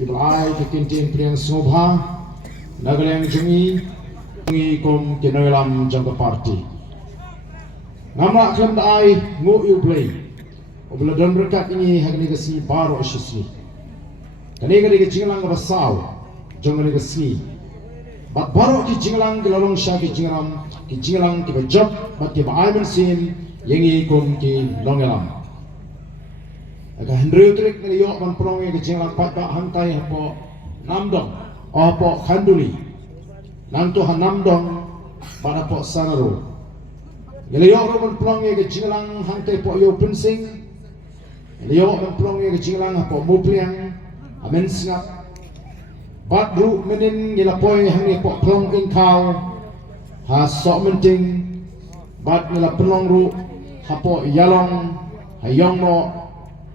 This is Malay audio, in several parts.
Ibalai ke kintin priang sngobha nagaleng jungi kom kinoilam jangka parti ngamak kelam daai ngu ublay ubla don berkat ini hagni gasi baro asisi kani gani ke jinglang basaw jongani gasi bat baro ki jinglang gilalong sha ki jinglang ki bajab bat ki baai sim yengi kom ki longelam aga hendri trik ni yo man prong ke jinglang pat ba hantai hapo namdong hapo khanduli nang tu han namdong pada po sanaro gele yo man prong ke jinglang hantai po yo pinsing Leo man plong ye kecilang hapo mupliang amen singap bat ru menin gila poi hangi po plong ingkau ha so menting bat gila plong ru hapo yalong hayong no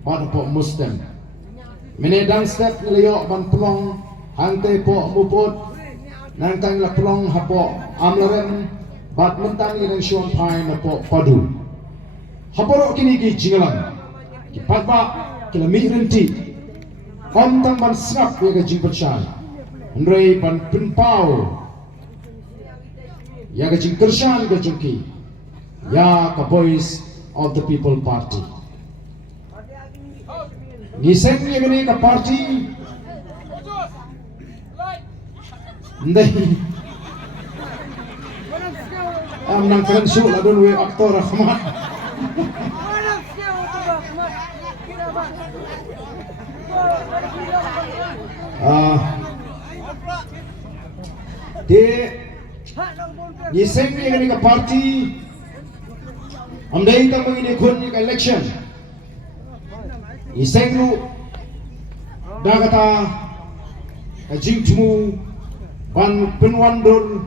bat hapo mustem mene dang step leo man plong hante po muput nang tang la plong hapo amlaren bat mentang yang shon pai hapo padu hapo ro kini ki jingalang Kipadba kila mihrinti om tang ban snap ya ke jingperchan Andrei ban pinpau ya ke jingkershan ke jungki ya ke voice of the people party ngiseng ya gini ke party ndai am nang keren su ladun we aktor rahmat de ngiseng ni ka party amdai ta mangini khun ni ka election ngiseng ru dagata ka jingtmu ban penwandur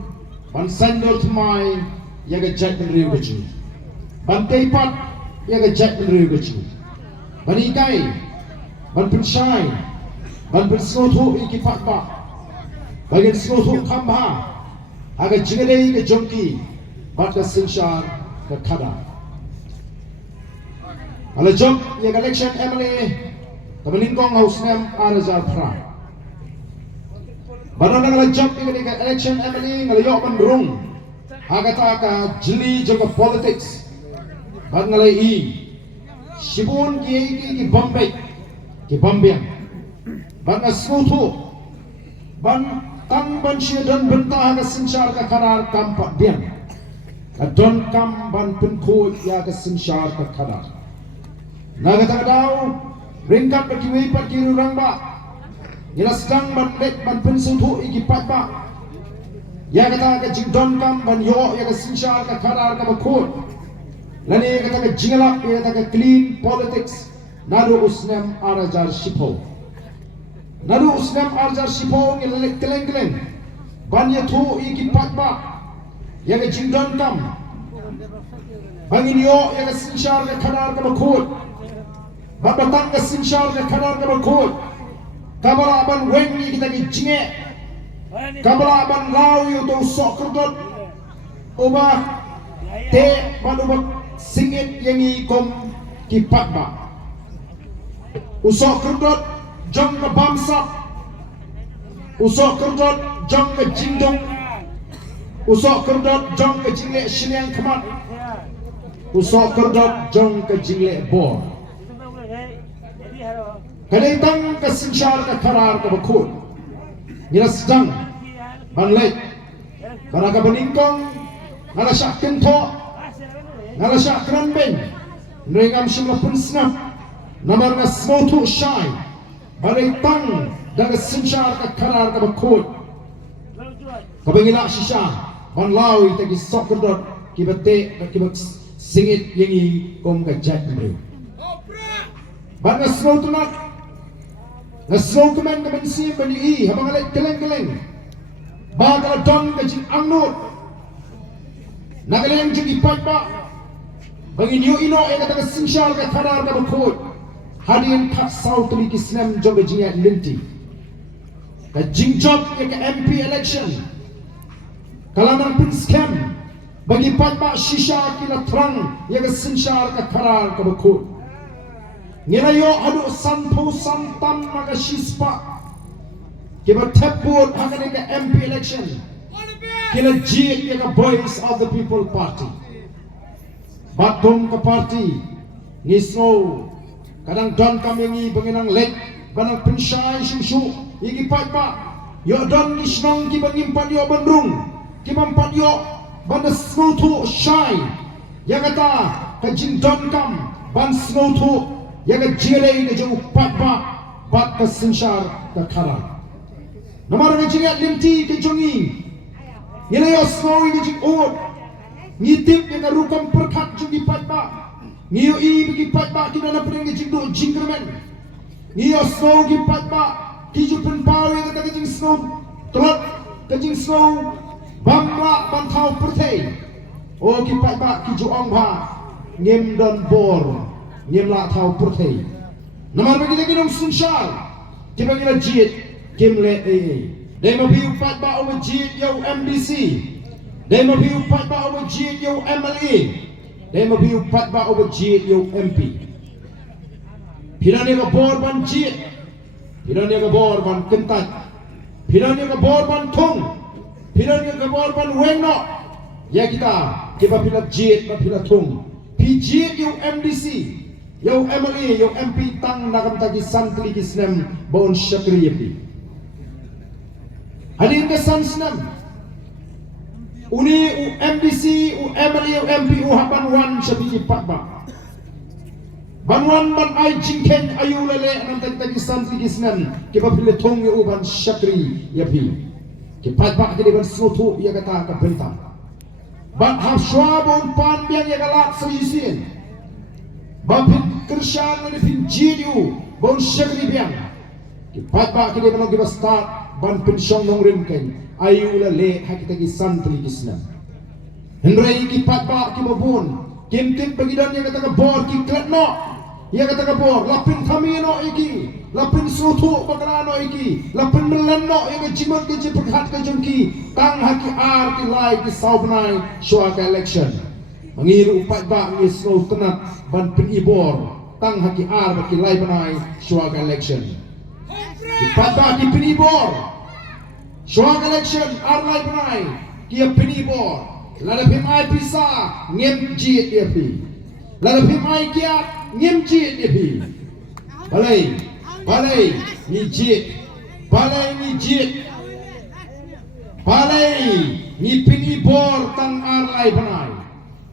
ban sandor tmai ya ga jat riu gachi ban teipat ya ga jat riu gachi ban ikai ban penshai ban pensotu ikipat ba bagian sotu kamba aga jingere ke jongki bat ka sinshar ka khada ala jom ye election emily kamalingkong hausnem arazar phra banana ala jom ye election emily ngalayo bandrung aga ta ka jili joga politics ban ngalai i shibun ki bombay ki bombian ban sotu ban tang ban shia dan bentah ka sinshar ka kharar kampat bian ka don kam ban penko ya ka sinshar ka kharar naga ta dau ringkat pa kiwi pat kiru rang ba ngilasdang ban lek ban pensu thu iki pat ba ya ka ta ka jing don kam ban yo ya ka sinshar ka kharar ka bakut lani ka ta ka jingalap ya ta ka clean politics nado usnam arajar shipo Naru usnam arjar sipong ilalik keleng-keleng ban ye thu iki patba ya ga jingdon kam bangin yo ya ga sinshar ga khadar ka bakut babatang ga sinshar ga khadar ka bakut kabala ban wengi kita gi jinge kabala ban law yu to sokrdot oba te ban oba singit yangi kom ki patba usokrdot jong ke bamsa usok kerdot jong ke jingdong usok kerdot jong ke jingle shiliang khamat usok kerdot jong ke jingle bor kadai tang ke sinshar ke kharar ke bakut ngiras dang banlai baraga baningkong ngala syak kento ngala syak kranbeng nrengam shimla punsnap namar na smotu shine Balai tang daga sinshar ka kharar ka bakut kabengila shisha ban lawi tagi sokerdot ki bate ki bak singit yengi kom ka jat mre ban na slow tunat na slow kemen ka bensi ban i habang alai keleng-keleng ba ka don ka jing angnut nagaleng jing ipat ba bangin yu ino e ka daga sinshar ka kharar ka bakut hadirin kat sau tuli kisnem joga jingat linti ka jingjob ya ka MP election kalaman pin scam bagi patma shisha kila terang ya ka sinshar ka kharar ka bakut ngirayo adu sanpo santam maka shispa Kita teput akan ke MP election. Kita jit ke Voice of the People Party. Batum ke parti ngisno kadang don kami ngi benginang lek banang pensyai susu iki pak yo don ngisnong ki bangim padio bandung ki padio banda snotu shai ya kata kajin don kam ban snotu ya ka jele ke jong pat bat ka sinshar ka khara nomor ke jingat limti ke jongi yele yo snow ke jing od ngitip yang rukam perkat jungi patba ngiyo i bagi patba kita na pedang ke jingdo jingkermen ngiyo snow ki patba kiju penpawe kata ke jing snow telot ke jing snow bamla bantau pertei o ki patba kiju ongba ngem don bor ngem la thau pertei namar bagi kita minum sunshar kita bagi la jit kim le dai ma biu patba o jit yo MDC Dai mabiu pat ba over jit yo MLA. Dai mabiu pat ba over jit yo MP. Pirani ka bor ban jit. Pirani ka bor ban kentat. Pirani ka bor ban thong. Pirani ka bor ban wengno. Ya kita pila jit ba pila thong. Pi jit yo MDC. Yo MLA yo MP tang nakam tagi santli kisnem bon syakri yepi. Hadin ke sansnam. Uni MDC, MLA, MP, haban wan sabi patba. Banwan ban ay jingken ayu lele nanti tagi santri kisnan kipa pile thong yu ban syakri yapi. Patba kini ban snotu ya kata ka bentang. Ban hafswa bon pan biang ya galak sejisin. Ban kershan ni pin jidu bon syakri biang. Patba kini ban kipa start ban pensyong nong rimken. Ayu lele hakita ki santri kisna Henry ki patba ki mabun kim bagidan yang kata bor ki kletno ya kata bor lapin thamino iki lapin sutu bagrano iki lapin melenno yang jimot ki jiphat ka jungki tang haki ar ki lai ki saubnai syuaka election mengiru patba ni snow tenat ban pin ibor tang haki ar ki lai banai syuaka election ki patba ki pin ibor Syuak election arlai benai kia penibor lada pimai pisa ngem jit dia pi lada pimai kia ngem jit dia pi balai ni jit balai ni penibor tang arlai benai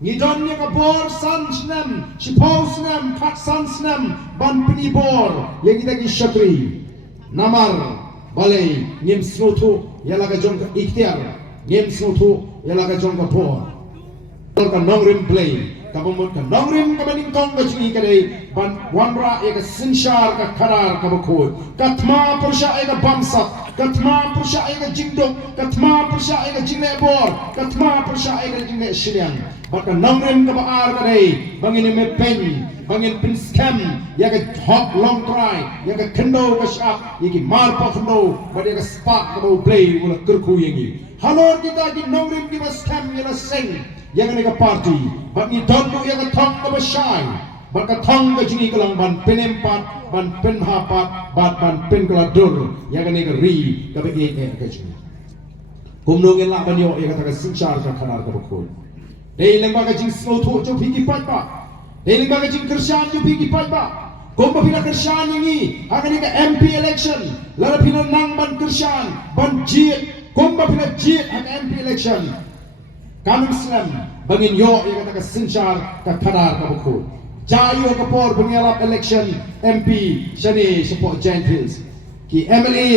ni don ni kabor san senam sipau senam kat san senam ban penibor yang kita ki syakri namar balai ngem snotu yala ka jong ka ikhtiar ngem snotu yala ka jong ka por ka nongrim play ka bomot ka nongrim ka baning kong ka chingi ka dei ban wanra e ka sinshar ka karar ka bakoi katma pursha e ka bamsap katma pursha e ka jingdok katma pursha e ka jingne bor katma pursha e ka jingne shiliang ba ka nongrim ka baar ka dei bangin me pen bangin pin scam ya ka hot long try ya ka kendo ka shap ya ki mar pa kendo ba ya ka spark ka bo play wala kerku yengi halor kita ki nongrim ki ba scam ya la sing ya ka party ba ni dondu ya ka thong ka ba shai ba ka thong ka jingi kalang ban penempat ban penhapat ban pen kala dur ya ka ri ka ba e ka jingi kumnongin la ban yo ya ka sinchar ka khanar ka bakol dei lengba ka jing snow tho jo phiki pat ba Dili ba kajing kersaan yung pigi patba? Kung pa pina kersaan yung akan ika MP election, lara pina nang ban kersaan, ban jit, kung pa pina jit ang MP election. Kaming slam, bangin yo, yung kata ka sinchar, ka kadar ka bukod. Jayo ka por, bangyalap election, MP, siya ni, siya po, Giant Hills. Ki MLA,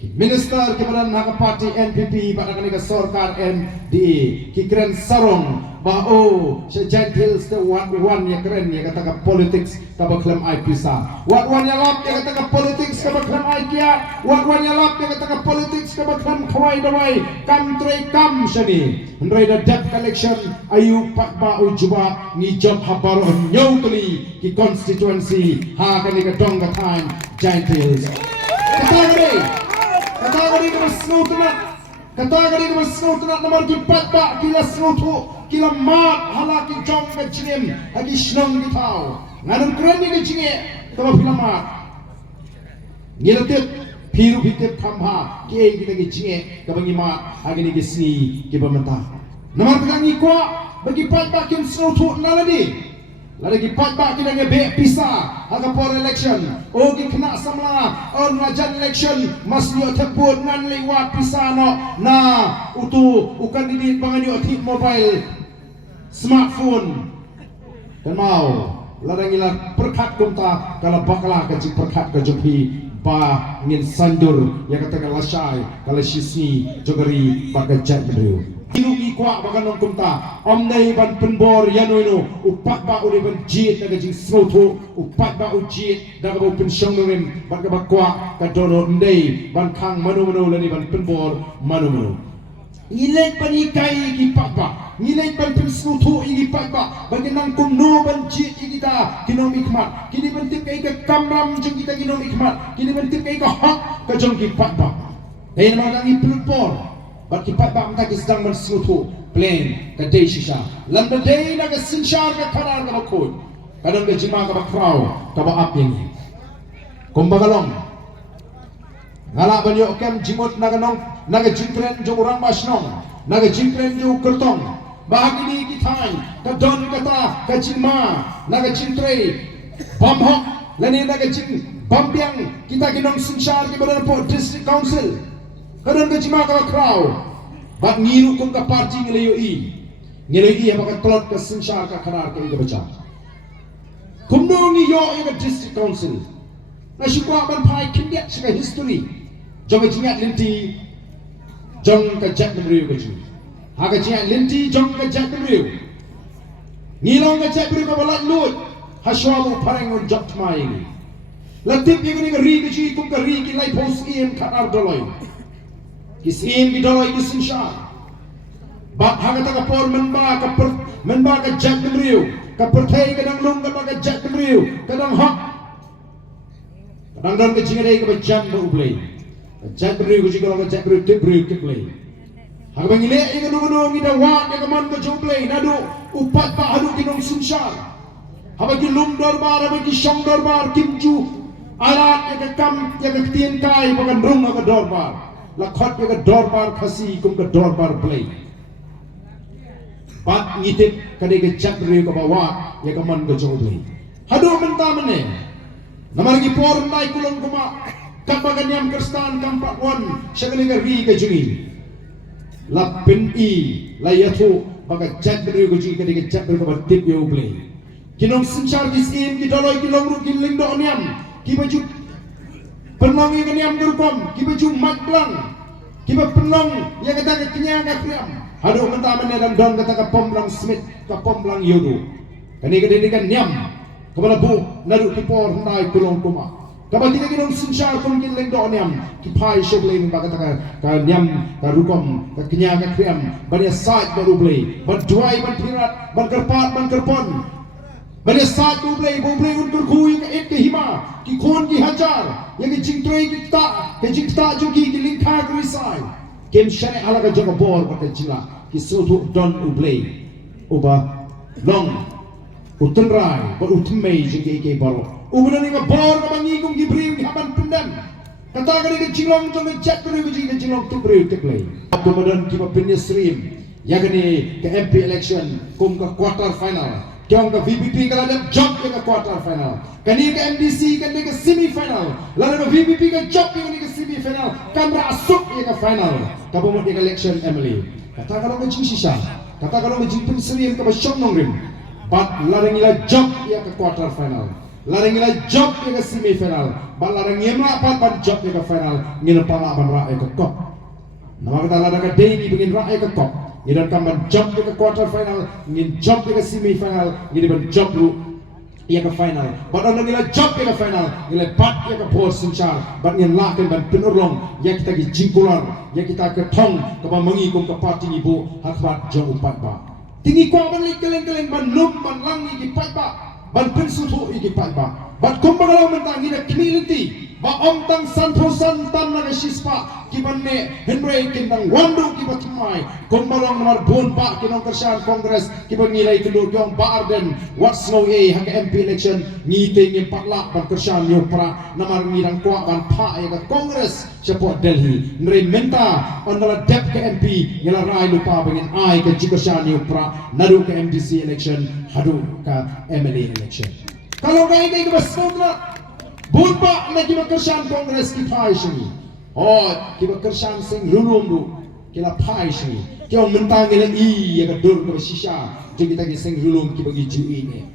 Minister kepada Naka Party NPP pada kali ke Sorkar MDA ki keren sarong bao Giant Hills the one ya keren ya kata ke politics ka baklem ai pisa one ya lap ya kata ke politics ka baklem ai kia one ya lap ya kata ke politics ka baklem khawai dawai kam trei kam shani ndrai da debt collection ayu pak ba u juba ni job habaro nyau kali ki constituency ha kali ke dong ka time Giant Hills Katagari ka mas snow namar ki patba kila snow kila mat halaki jong ka chingem agi shnong ki tau nganong kren ni ki chinge kama pila mat ngilatit Piru hitip kamha Kie kita ke jinge Kabangi mat Agini ke sini Ke pemerintah Namar pegangi kuat Bagi pat kin seluruh naladi lagi pat kita nge pisah Aga for election Ogi kena samla On rajan election Mas nyo tebut Nan lewat pisah no Na Utu Ukan didit Bangan nyo tip mobile Smartphone Dan mau Ladang ilat perkat kumta Kalau bakala kecik perkat ke jumpi Ba ngin sandur Yang katakan lasyai Kalau sisi Jogari Bagajat beliau Irugi kuat bagan nong kumta Omnai ban penbor Yanoino Upat ba uli ban jit Naga jing sroto Upat ba ujit Naga bau pensyong nongim Baga ba kuat Kadono ndai Ban kang manu-manu Lani ban penbor Manu-manu Ngilek ban ikai Ikipat ba Ngilek ban pensroto Ikipat ba Bagi nang kumno ban jit Ikita Kinom ikmat Kini bentik kai ke kamram Jeng kita kinom ikmat Kini bentik kai ke hak Kajong kipat ba Kaya nama kang ipelupor Bat kipat ba mta kisdang man sutu plain ka day shisha lamba day na ka sinshar ka karar ka bakod kadang ka jima ka bakraw ka ba aping kumbaga long ngala ba nyo kem jimot na ganong naga jintren jo urang basnong naga jintren jo kertong bahagi ni kitay ka don kata ka jima naga jintre bamhok lani naga jing bambiang kita ginong sinshar ki badan po district council kadang ka jima ka bakraw Bat ngiru kung ka party ngelayo ang mga telot ka sinsyar ka kanar ka iga baca kumno ngiyo yung district council na syukwa man pa'y kindiat siya ka history jong ka jingat linti jong ka jack ng riyo ka ju haka jingat linti jong ka jack ng riyo ngilong ka jack ng riyo ka balat lood haswa mo parang on jok tmaying latip yung nga ri ka ju kung ka ri kilay post iyan kanar doloy Kisim gidoloy kisim siya. Bat hanggat ka por menba ka jack demriu, ka pertay ka nang lung ka jack demriu, ka nang hak. Kadang don ka jingadai ka jam ba ublay. Jack demriu ka jack demriu tiplay. Hang bangile ing nung ida wat ka man ka jublay nadu upat pa hadu kinong sinsya. Habagi lum dorbar habagi syong dorbar kimju alat ya ka kam ya ka tien kai bagan rung ka dorbar. Lakot ya ka dorbar khasi kum ka dorbar play pat ngitip kadai ka chakri ka bawa ya ka man ka joblay hadu menta mene namargi por nai kulong kuma kapagan yam kerstan kampak wan syakali ka ri ka jungi lapin i layatu baga chakri ka jungi kadai ka chakri ka batip ya ublay kinong sinchar gisim gidoloy kilong ru giling do onyam ki baju penong yang niam durkom kiba jumat lang kiba penong yang kata kenyang ka kriam hadu menta men dan don kata ka pomlang smith ka pomlang yodo kani ka kan niam kabala bu nadu ki por ndai kulong kuma kabati ka kinong sinshar kum kin leng do niam ki pai shobleng ba kata ka niam ka rukom ka kenyang ka kriam bani side baru blay ban duai ban pirat ban kerpat ban kerpon Bani saat bublay untur kui ka et ke hima ki khon ki hajar yang ki jingtrei ki jingta jogi ki lingkha grisai kem shane ala ka joga bol ka jila ki sotu don ublay uba long utunrai ba utmei jingi ke baro ubna ni ka bor ka bangi kum ki brim ki haban pendam kata ka ni jilong jong chat ka ni jilong tu brim te play kemudian ki ba pinisrim yang ni ke MP election kum ka quarter final Kyong ka VPP ka lang jump ka quarter final. Kani ka MDC kani ka semi final. Lalu ka VPP ka jump kani ka semi final. Kamra asuk ka final. Kabumot ka election Emily. Kata kalau ka jing sisa. Kata kalau ka jing penseriam ka ba syong nongrim. But larang ila jump ka quarter final. Larang ila jump ka semi final. But larang yema pat jump ka final. Ngino pala ban ra ka kop. Nama kata larang ka daily bingin ra ka kop. Ngidan kamban jump ke quarter final, ngin jump ke semi final, ngin ban jump lu ia ke final. Badan ngila jump ke final, ngila bat ia ke pos sinchar, bat ngin laken ban penurlong, ya kita ki jingkular, ya kita ke tong, ke ban mengikum ke parti ibu hakbat jauh upat ba. Tinggi kwa ban keleng ban lum ban langi ki pat ba, ban pensutu iki pat ba. Bat kumbang law mentang ngila community, ba om tang santosan tam na sispa kibanne henry kinang wandu kibatumai kombalong nomor bun pa kinong kersian kongres kibangilai kedua kyong ba arden what's no ye hak MP election ngite ngi patlak ban kersian yo pra namar ngirang kwa ban pa ya kongres support Delhi nre menta ondala dep ke MP ngela rai lupa bangin ai ke kersian yo pra nadu ke MDC election hadu ka MLA election kalau kai ke basudra Bunpa na kiba kersian kongres ki phai shini. Oh, kiba kersian sing lulum du kila phai shini. Kyo mentang ngela I ya ka dur ka shisha. Jo kita ki sing lulum kiba gi ju ini.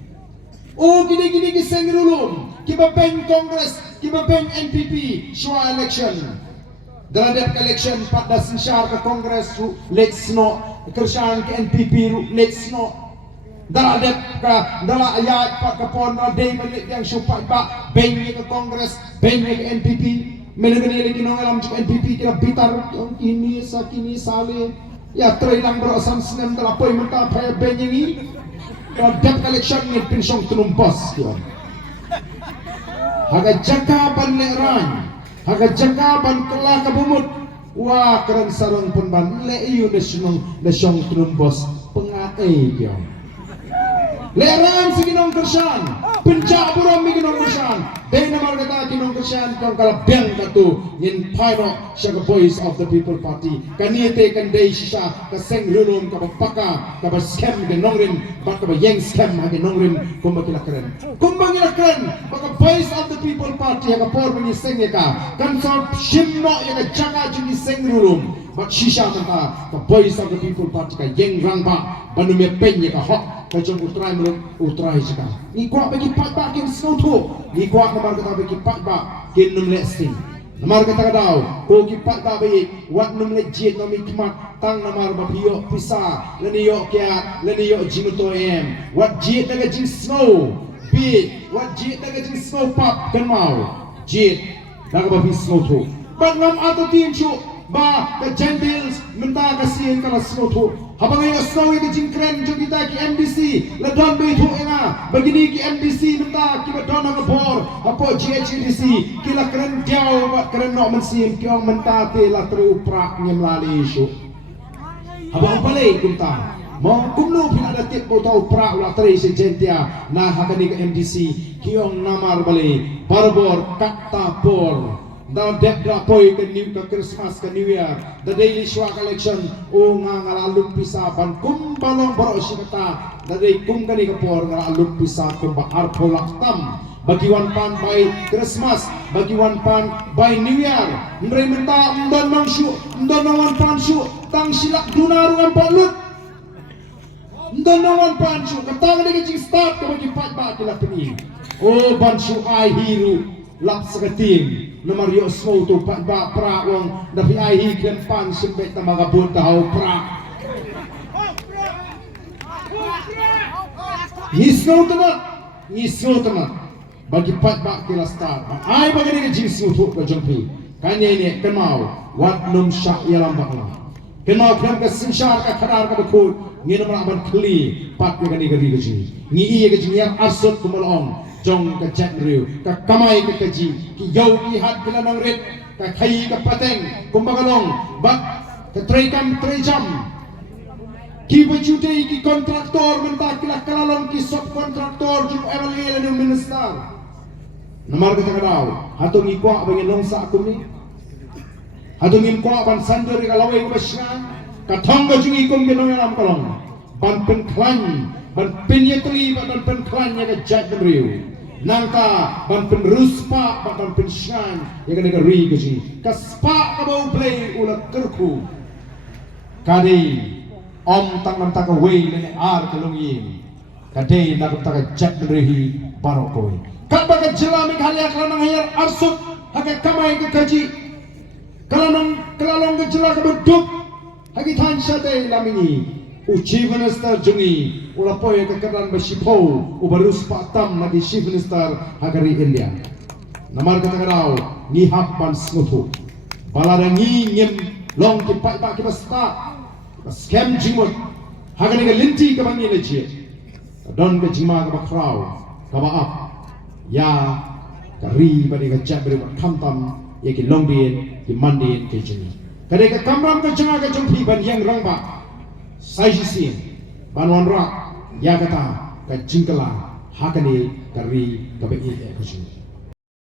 Oh, gini ki sing lulum. Kiba pen kongres, kiba pen NPP shwa election. Dalam election pada sinsyar ka kongres ru let's no kersian ke NPP ru let's no dala ayat pak kapon na day malit yang supai pak benye ke kongres benye ke NPP menegani lagi nong alam cik NPP kira bitar ini sakini sale ya terhilang berasam senam dala poi mentah paya benye ni dep election ni pinsong tunumpos kian haga jaka ban leran haga jaka ban kelak kabumut wah keren sarung pun ban le iu nasyong tunumpos pengae kian Leran si Ginong Kersian, pencak buram mi Ginong Kersian. Day namar kata Ginong Kersian kong kalabang katu in Pino siya voice of the people party. Kaniyete kan day siya kaseng lulum kapapaka kapaskem Ginong rin bak kabayeng skem ha Ginong rin kumbagilakren. Kumbagilakren baka voice of the people party haka por mi seng ka kan sa shimno ya jaga jini seng lulum. Bak shisha mata ka voice of the people party ka yeng rangba banumya penye ka hok kacang utrai meluk utrai jika. Ikuak bagi pat bak kin snotu. Ikuak namar kata bagi pat bak kin numle sting. Namar kata kadau ko ki pat bak bagi wat numle jit nomi kimat tang namar bapiyo pisa leniyo kia leniyo jimuto em. Wat jit daga jing snow beat wat jit daga jing snow pop kan mau jit daga bapi snotu. Bat ngam atau tincu ba ka jendils menta kasihin kala snotu. Habang ngayon snowy ka jingkren jo kita ki MDC ladon ba ito nga bagini ki MDC menta kiba don ang bor apo GHDC kila kren diaw ba kren no mansim ki ang menta te la upra ngem lali isu habang palay kunta mo kumno pinadatit ko tau pra ula tre si gentia na hakani ka MDC ki ang namar balay barbor kakta por dalam dek dapoi ke new ke Christmas ke New Year the daily shwa collection o nga ngalaluk pisa ban kumbalong baro sikata dari kum kani kapor ngalaluk pisa kumba arpolak tam bagi wan pan by Christmas bagi wan pan by New Year ndre menta ndon mangshu ndon wan pan shu tang silak dunarungan palut ndon wan pan shu katang ni kicing start ko bagi pat ba kila peni o ban shu ai hiru lap sakating nomor yo snow tu pat ba pra wong dapi ai hi ken pan sembet tamaga bot tau pra ni snow tanat bagi pat ba kila start ai bagi ni jing snow tu ka jongpi kanya ini kan mau wat num syak yalam bakla kan mau kram ka sinshar ka khadar ka bakut ngi nomor aban kli pat ka ni gari gaji ngi iya gaji yang asut kumalong jong ka chat riu ka kamai ka kaji ki yau ki hat kila nang ret ka khai ka pateng kumbagalong bak ka trekam trejam ki bajute ki kontraktor menta kila kalalong ki subkontraktor jum MLA lanu minister namar ka kadau hatong ikwa bangin longsa aku ni hatong ikwa ban sanjor ka lawai ka basya ka thongga jung ikom ginong alam kalong ban penklan ban penyetri ban penklan ya ka jat riu nangka ban penruspa ban penshan yang kena ri gaji kaspa ka bau play ulat kerku kadi om tang nam taka wei lene ar kalungin kadi nak taka jat rehi barokoi kaba ka jelami khalia kalanang hayar arsut hake kamai ke kaji kalanang kalalong ke jela ka beduk hagi than syate lamini Chief Minister jungi ulapoy kekeran basipo ubarus patam lagi Chief Minister hagari India namar kata kadau ni hakpan smutu balarangi ngem long ki pai ba ki basta scam jimut hagani ke linti ke bangi leje don ke jima ke bakrau ka baap ya kari bari ka cak bari kham tam ye ki long din ki man din ke jini kade ka kamram ka janga ka jong phi ban yang rang ba sai sin banwan ra ya kata ka jingkala hakani kari ka be e ka jini